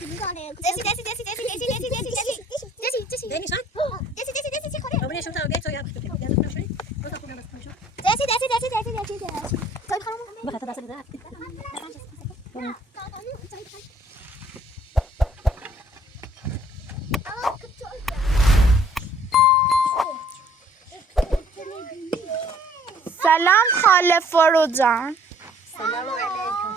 که میداره جسی دنیش ها جسی چی خوره اونش شما بیاید تو یا بخوام یاد کنم شوی تو تا کنم بس شو جسی توی خانم بخاطر دست ده سلام خاله فرو جان. سلام علیکم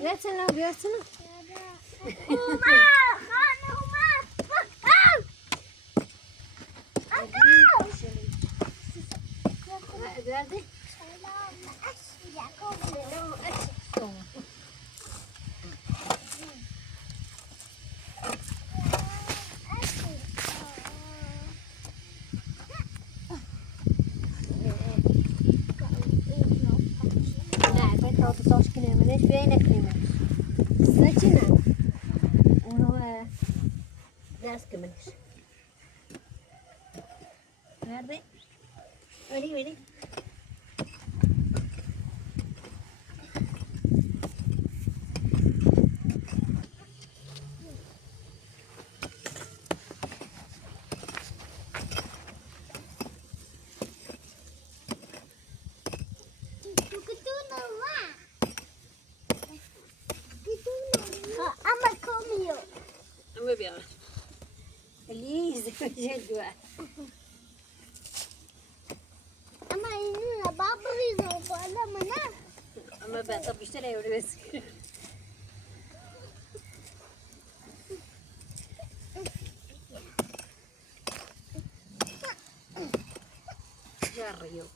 بیارتنا منش بينك منش سنتنا ونو ناسك منش هذا ولي أما بيعرف اللي يزوج جدوا اما اینو بابا ریزو بالا منه أما بعد بيشتري ولا بس جاريو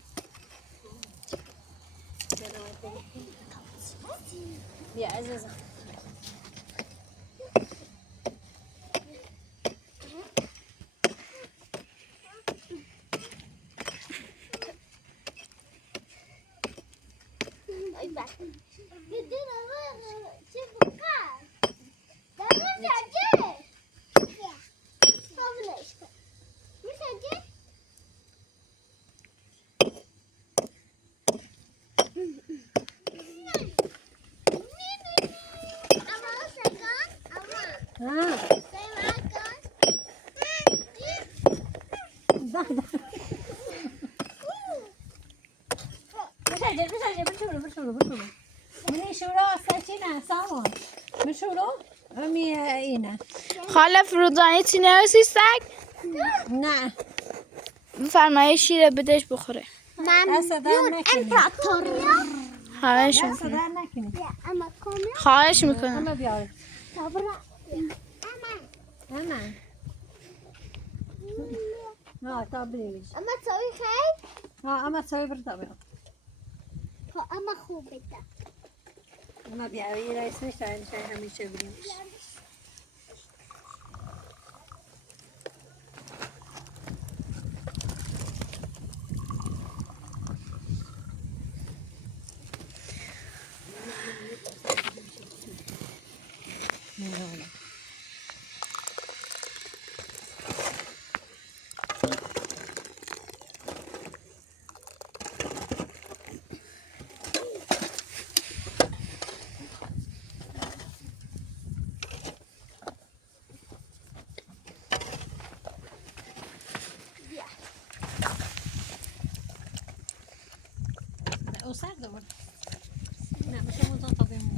يا عزيزة بشورو من شورو ساچینا سامون من شورو امی اینه خاله فرو جان چی نوشتی سگ؟ نه بفرمایید شیر بدش بخوره. ممنون امپراتور خواهش میکنم. صدا نکنی اما کامیون خواهش میکنم. اما بیار تابرا اما نه تا بریش اما توی خیلی اما سوی بر تا بیار اما خوبه اما بیار یه رئیس نشان همیشه بریش وصار دور نعم مش مضغوطة بهم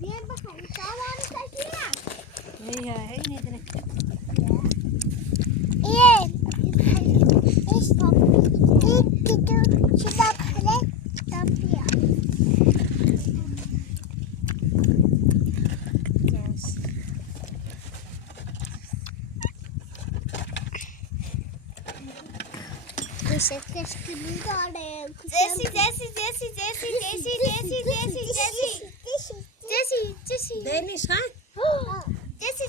بیا بخوام سوال سکینه هي ندرك استop itu sudah boleh tapi ya Keşke bir tane. Jesse. دينيش ها Jesse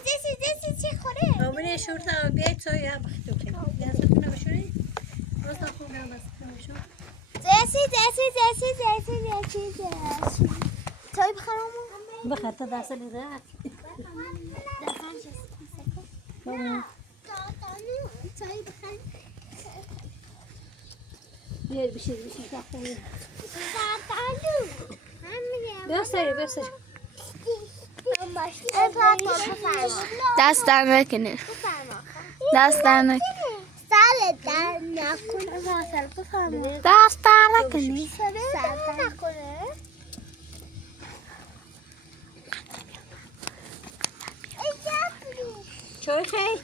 چی خوره؟ أولي شورتا بيت سوي يا بختوكي يا سبنا بشوري وصل خونا بس بشو Jesse. توی بخرم. بخاطر داس اللي ذاك چای بخیر بیار بشیر بخیر بسری دست در نکنه. دست در نکنه. سال در نکنه واسه بفرما دست در نکنه. سال در نکنه چای خیلی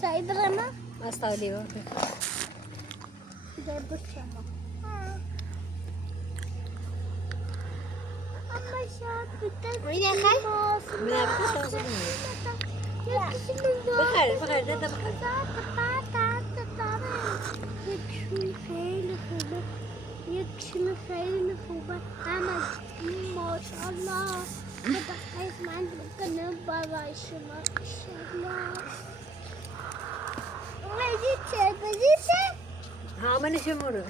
چای برما از تالی با در بچه‌ما اما شاید بیتر می‌دی خیلی؟ نه بخیر ده بخیر یکشون خیلی خوبه اما ماشاءالله خدا خیلی بکنه برای شما ماشاءالله اومدی چه بزیشه؟ ها من شمارو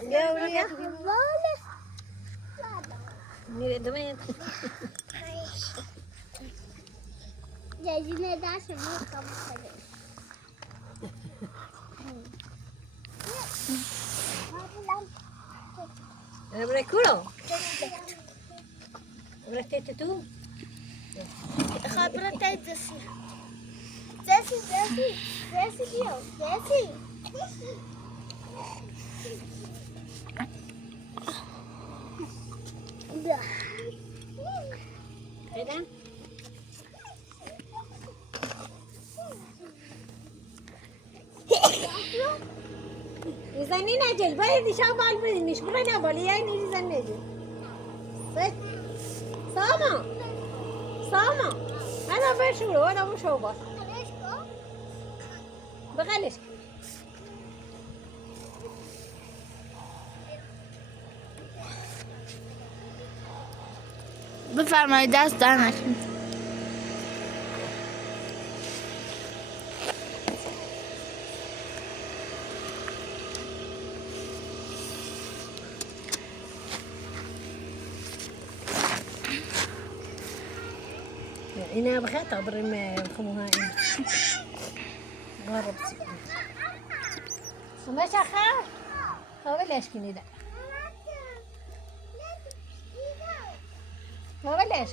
بیا وریا واله میره دومین جزینه داشت ما کم کنه برای کورو برای تیت تو خبرت جسی بیو جسی بیا خیلی زنی نجل باید دیشب بال بدینش برای نبالی یای نیری زن نجل ساما انا بشورو انا بشو باش بغلش بفرمایید دست در نکنه. هنا بخيت عبر ما خموها هنا غرب وما شخا هو ليش كني ده هو ليش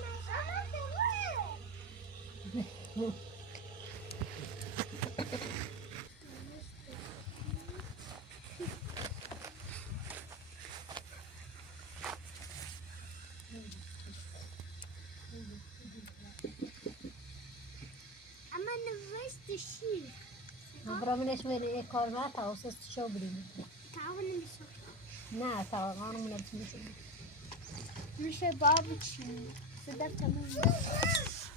برای منش میره کار ما تاوسست شو بریم نه تاوانم نمیشه میشه بابا چی صدا تموم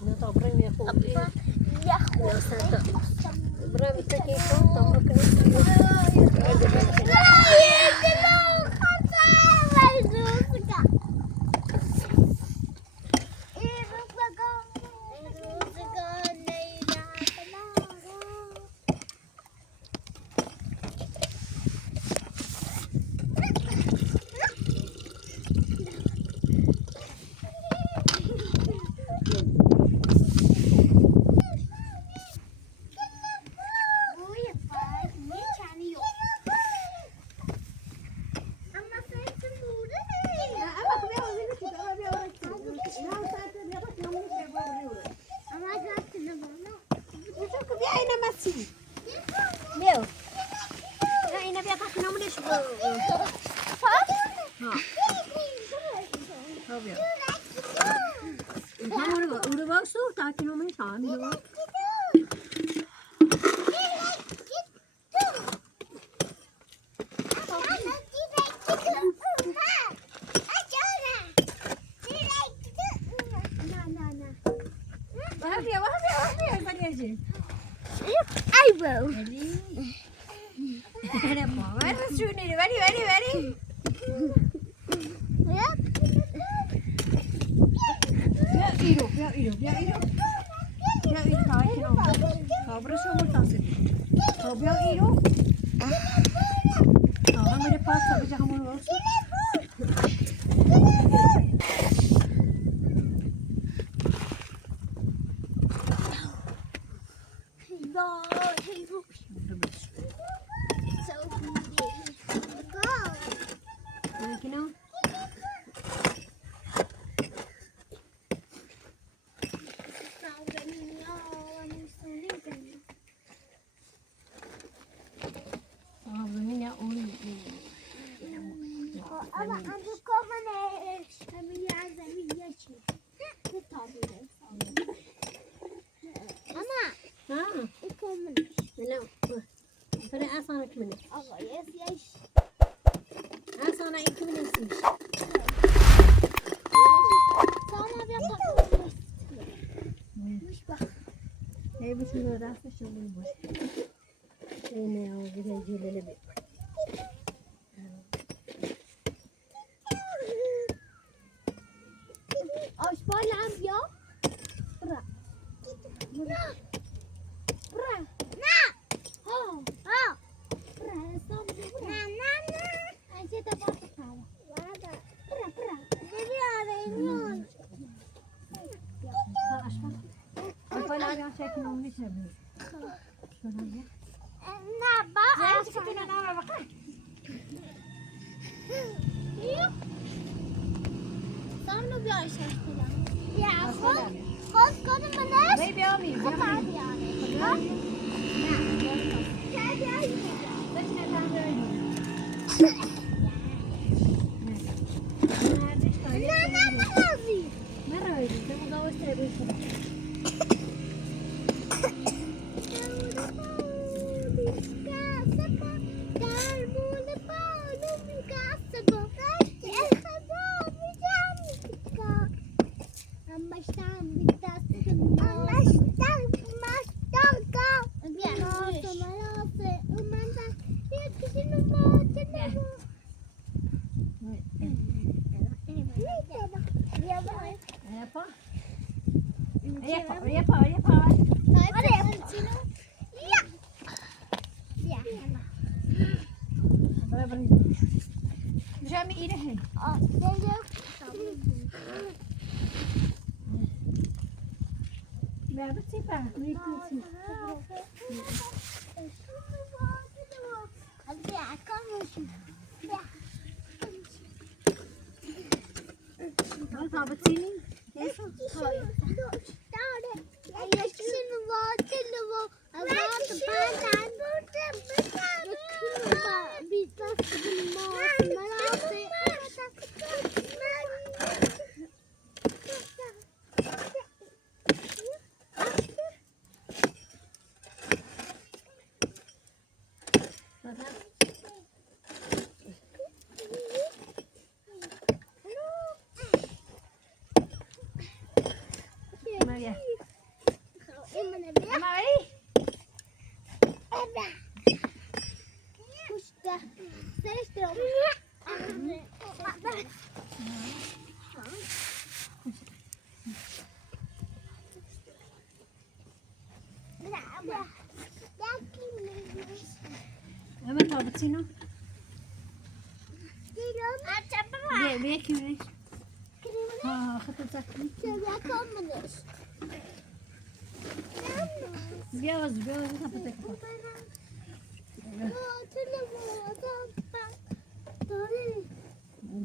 نه تا بریم یه خوب یا خوب برای تکی کن تا بکنیم pasta bacağımın olsun. Belki ne? Ablamın ya onu Ama adı komune. Tabii yazı bir yaşıyor. Bu tabii. Ama ha komune. ne böyle asana kimine Allah yaş. asana kimine sis Sana bir yapalım. Bak. hey bu şunu rastla şunu boş ne o güzel gelele bir Aus Bayern ja. Bra. Bra. Bra. Na. Ha. Ha. Bra. Sam. Na na na. Anche da bak kala. Vada. Bra bra. Ne arayın? ha aşkım böyle bir çekin onu içebilir şuna gel Na ba. ya çıkına ne var bakın Yok. Samno bir aşağıda. Ya Aşağıda. kos kodum ne? Baby ami Kapat yani. Ha? Gel gel. Saçına tam böyle nerede işte Na na na lazım. merhaba sen bu da oturuyorsun yapar beraber Jami iyi de beraber süper ne yapıyorsun Al tabatini Maria Mari ama tabatini bir kimi ha hatırsak Biraz kapatacak.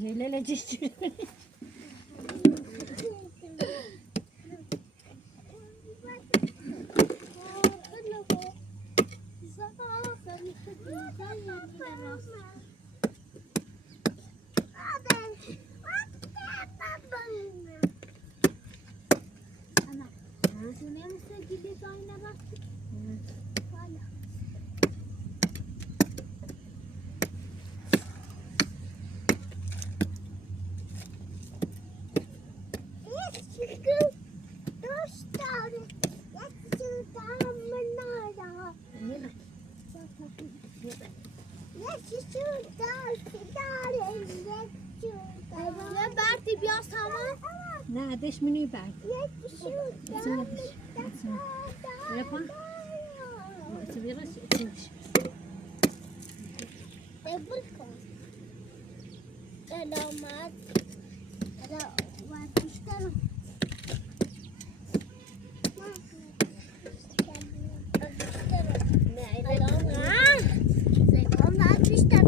Celale çiçeği. Nah, this mini bag. It's in this. Apa? It's a virus. It's in this. Selamat. Selamat ister. Selamat ister.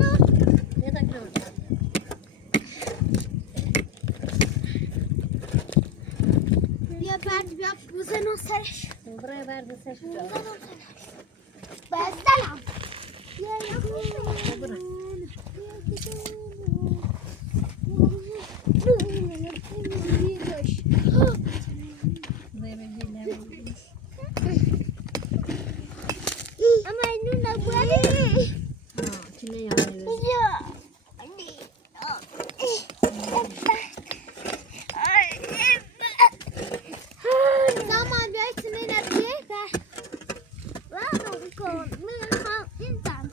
Ne takıyor? Ya ben bu sen o ser. Buraya verdi seç. Ben selam. Ya Bırak. Buraya verdiğiyle Ama Nuna böyle. kime yani? Ya. Zaman görsün yapıyor da. Var mı kon? Mı ha insan.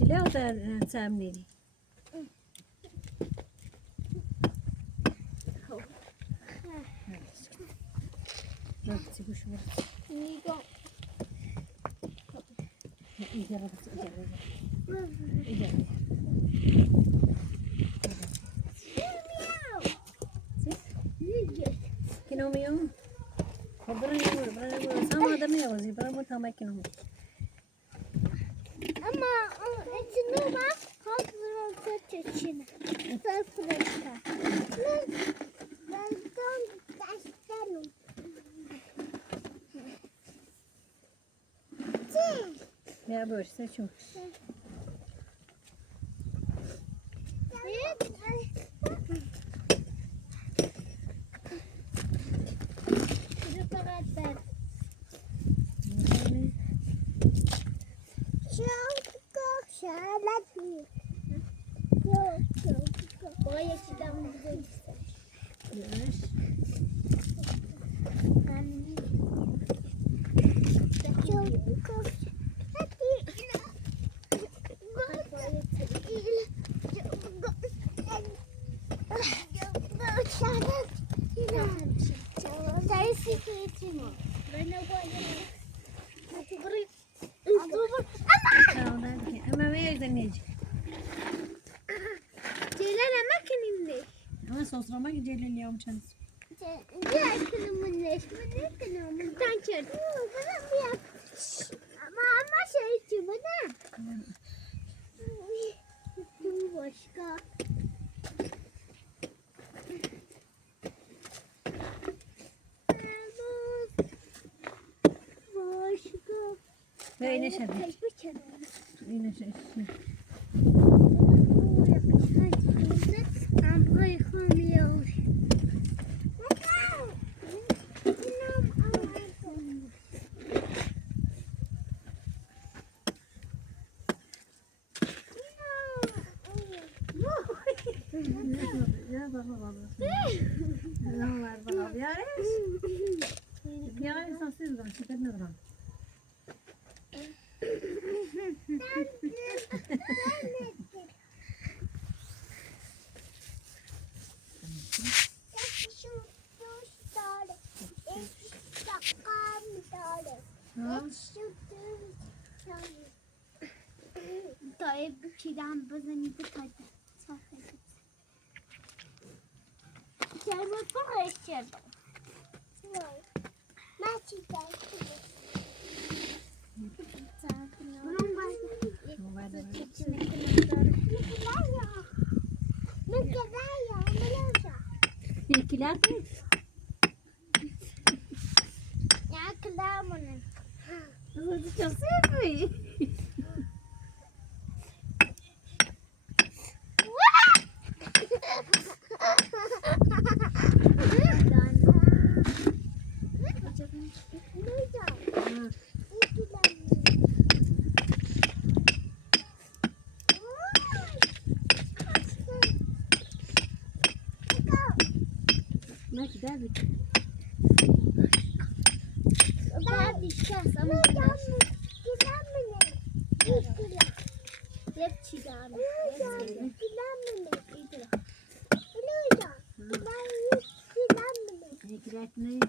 Ile o da semleli. Bak çıkış var. İyi arabası iyi. Kino mo yung? Berani sama adamnya apa sih? Berani sama kino mo. Ama içine bak. Hazır içine. Sofrada. Ben tam taşlarım. Ya böyle seçim. Yes. Ama ver neci. Celal makininde. Ama sosrama gidelim çansı. Diğer kılımın resmini kılımından çözdüm. Bana bir yap. Ama şey için bana. Bu başka. Başka. Ve yine şey. Yine şey. Ya baba. Ne var baba? Ya ya insan siz de çıkar ne zaman? طيب كده بزني بتاعتي صح كده فرش كده ما تيجي İlkiler mi? Ya kılamanın. Çok sevmiyor. Belki de bir. Ben bir şey ama hep çiğdem. Ne